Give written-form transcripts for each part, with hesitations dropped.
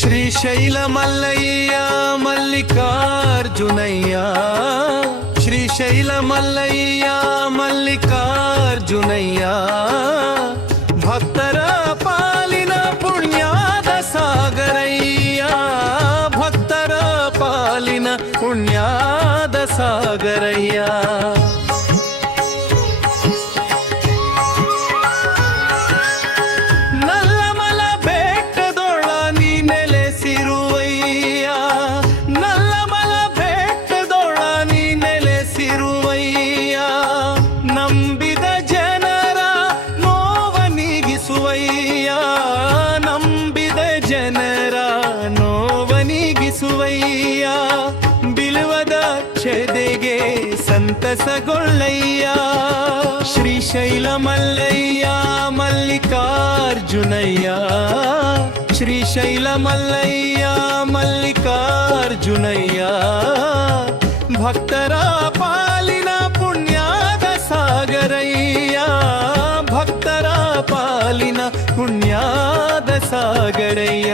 ಶ್ರೀಶೈಲ ಮಲ್ಲಯ್ಯ ಮಲ್ಲಿಕಾರ್ಜುನಯ್ಯ, ಶ್ರೀಶೈಲ ಮಲ್ಲಯ್ಯ ಮಲ್ಲಿಕಾರ್ಜುನಯ್ಯ, ಭಕ್ತರ ಪಾಲಿನ ಪುಣ್ಯದ ಸಾಗರಯ್ಯ, ಭಕ್ತರ ಪಾಲಿನ ಪುಣ್ಯದ ಸಾಗರಯ್ಯ. ನಂಬಿದ ಜನರ ನೋವನಿಗಿಸುವಯ್ಯ, ಬಿಳುವದ ಚೆದೆಗೆ ಸಂತಸಗೊಳ್ಳಯ್ಯ. ಶ್ರೀಶೈಲ ಮಲ್ಲಯ್ಯ ಮಲ್ಲಿಕಾರ್ಜುನಯ್ಯ, ಶ್ರೀಶೈಲ ಮಲ್ಲಯ್ಯ ಮಲ್ಲಿಕಾರ್ಜುನಯ್ಯ, ಭಕ್ತರ ಪಾಲಿನ ಪುಣ್ಯದ ಸಾಗರಯ್ಯ, ಭಕ್ತರ ಪಾಲಿನ ಪುಣ್ಯದ ಸಾಗರಯ್ಯ.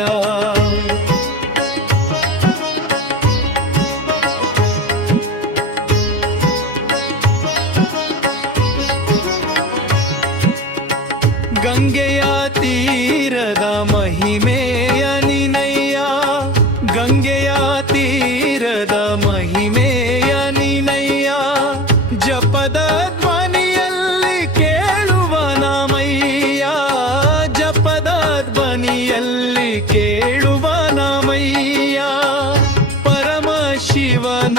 ಗಂಗೆಯ ತೀರದ ಮಹಿಮೆಯ ನಿನಯ್ಯ, ಗಂಗೆಯ ತೀರದ ಮಹಿಮೆಯ ನಿನಯ್ಯ, ಜಪದ ಧ್ವನಿಯಲ್ಲಿ ಕೇಳುವ ನಾಮಯ್ಯ, ಜಪದ ಧ್ವನಿಯಲ್ಲಿ ಕೇಳುವ ನಾಮಯ್ಯ, ಪರಮಶಿವನ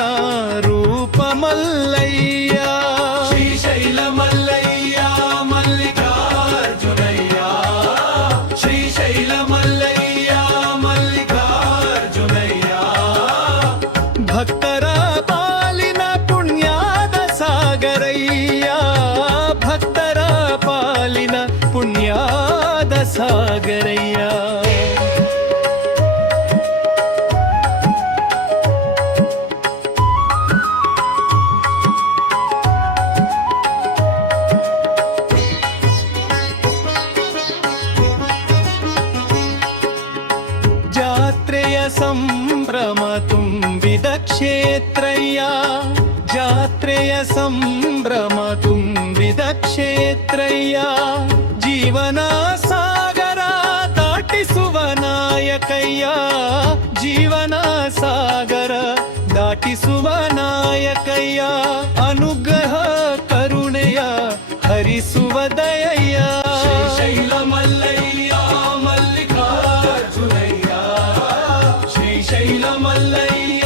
ರೂಪ ಮಲ್ಲಯ್ಯ. ಶ್ರೀಶೈಲ ಮಲ್ಲಯ್ಯ ಮಲ್ಲಿಕಾರ್ಜುನಯ್ಯ, ಶ್ರೀಶೈಲ ಮಲ್ಲಯ್ಯ ಮಲ್ಲಿಕಾರ್ಜುನಯ್ಯ, ಭಕ್ತರ ಪಾಲಿನ ಪುಣ್ಯದ ಸಾಗರಯ್ಯ, ಭಕ್ತರ ಪಾಲಿನ ಪುಣ್ಯದ ಸಾಗರಯ್ಯ. ಜಾತ್ರೆಯ ಸಂಭ್ರಮ ತುಂಬಿದ ಕ್ಷೇತ್ರಯ್ಯ, ಜಾತ್ರೆಯ ಸಂಭ್ರಮ ತುಂಬಿದ ಕ್ಷೇತ್ರಯ್ಯ, ಜೀವನ ಸಾಗರ ದಾಟಿಸುವ ನಾಯಕಯ್ಯ, ಜೀವನ ಸಾಗರ ದಾಟಿಸುವ ನಾಯಕಯ್ಯ, ಅನುಗ್ರಹ ಕರುಣೆಯ ಹರಿಸುವ ದಯಯ್ಯ. ಶ್ರೀಶೈಲ ಮಲ್ಲಯ್ಯ ಮಲ್ಲಿಕಾರ್ಜುನಯ್ಯ, ಶ್ರೀಶೈಲ ಮಲ್ಲಯ್ಯ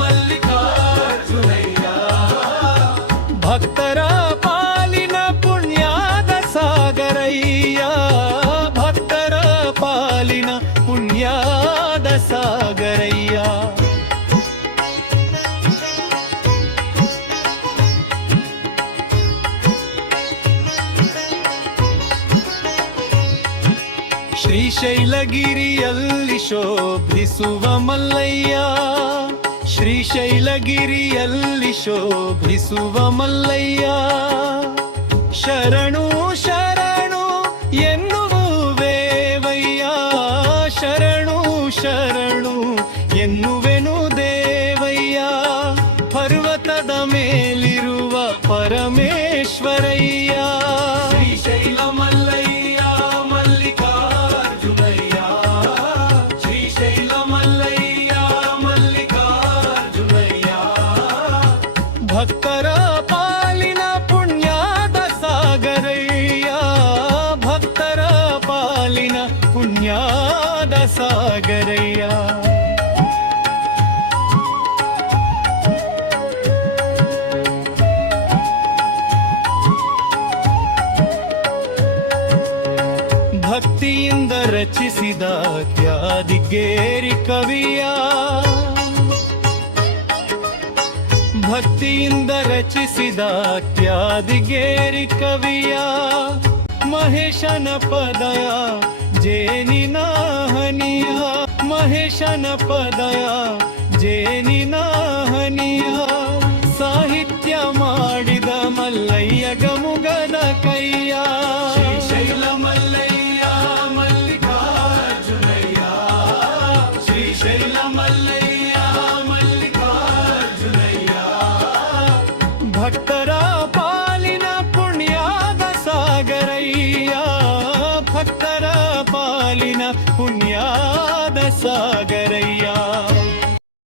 ಮಲ್ಲಿಕಾರ್ಜುನಯ್ಯ, ಭಕ್ತರ ಪಾಲಿನ ಪುಣ್ಯದ ಸಾಗರಯ್ಯ, ಭಕ್ತರ ಪಾಲಿನ ಪುಣ್ಯದ ಸಾಗರಯ್ಯ. ಶ್ರೀಶೈಲಗಿರಿಯಲ್ಲಿ ಶೋಭಿಸುವ ಮಲ್ಲಯ್ಯ, ಶ್ರೀಶೈಲಗಿರಿಯಲ್ಲಿ ಶೋಭಿಸುವ ಮಲ್ಲಯ್ಯ, ಶರಣು ಶರಣು ಎನ್ನುವೇವಯ್ಯ, ಶರಣು ಶರಣು ಎನ್ನುವೆನು ದೇವಯ್ಯ, ಪರ್ವತದ ಮೇಲಿರುವ ಪರಮೇಶ್ವರಯ್ಯ. ಶ್ರೀಶೈಲ ಮಲ್ಲಯ್ಯ ಮಲ್ಲಿಕಾರ್ಜುನಯ್ಯ, ಶ್ರೀಶೈಲ ಮಲ್ಲಯ್ಯ ಮಲ್ಲಿಕಾರ್ಜುನಯ್ಯ, ಭಕ್ತರ ಪಾಲಿನ ಪುಣ್ಯದ ಸಾಗರಯ್ಯ, ಭಕ್ತರ ಪಾಲಿನ ಪುಣ್ಯದ ಸಾಗರಯ್ಯ. ಭಕ್ತಿಯಿಂದ ರಚಿಸಿದ ತ್ಯಾದಿಗೇರಿ ಕವಿಯ, ಭಕ್ತಿಯಿಂದ ರಚಿಸಿದ ತ್ಯಾದಿಗೇರಿ ಕವಿಯ, ಮಹೇಶನ ಪದಯ ಜೇನಿನ ಹನಿಯ, ಮಹೇಶನ ಪದಯ ಜೇನಿನ ಹನಿಯ, ಸಾಹಿತ್ಯ ಮಾಡಿದ ಮಲ್ಲಯ್ಯ ಗಮುಗದ ಕೈಯ. ಶ್ರೀಶೈಲ ಮಲ್ಲಯ್ಯ ಮಲ್ಲಿಕಾರ್ಜುನಯ್ಯ, ಶ್ರೀಶೈಲ ಮಲ್ಲಯ್ಯ ಮಲ್ಲಿಕಾರ್ಜುನಯ್ಯ ಭಕ್ತರ ಪಾಲಿನ ಪುಣ್ಯದ ಸಾಗರಯ್ಯ ಭಕ್ತರ ಪಾಲಿನ ಪುಣ್ಯದ ಸಾಗರಯ್ಯ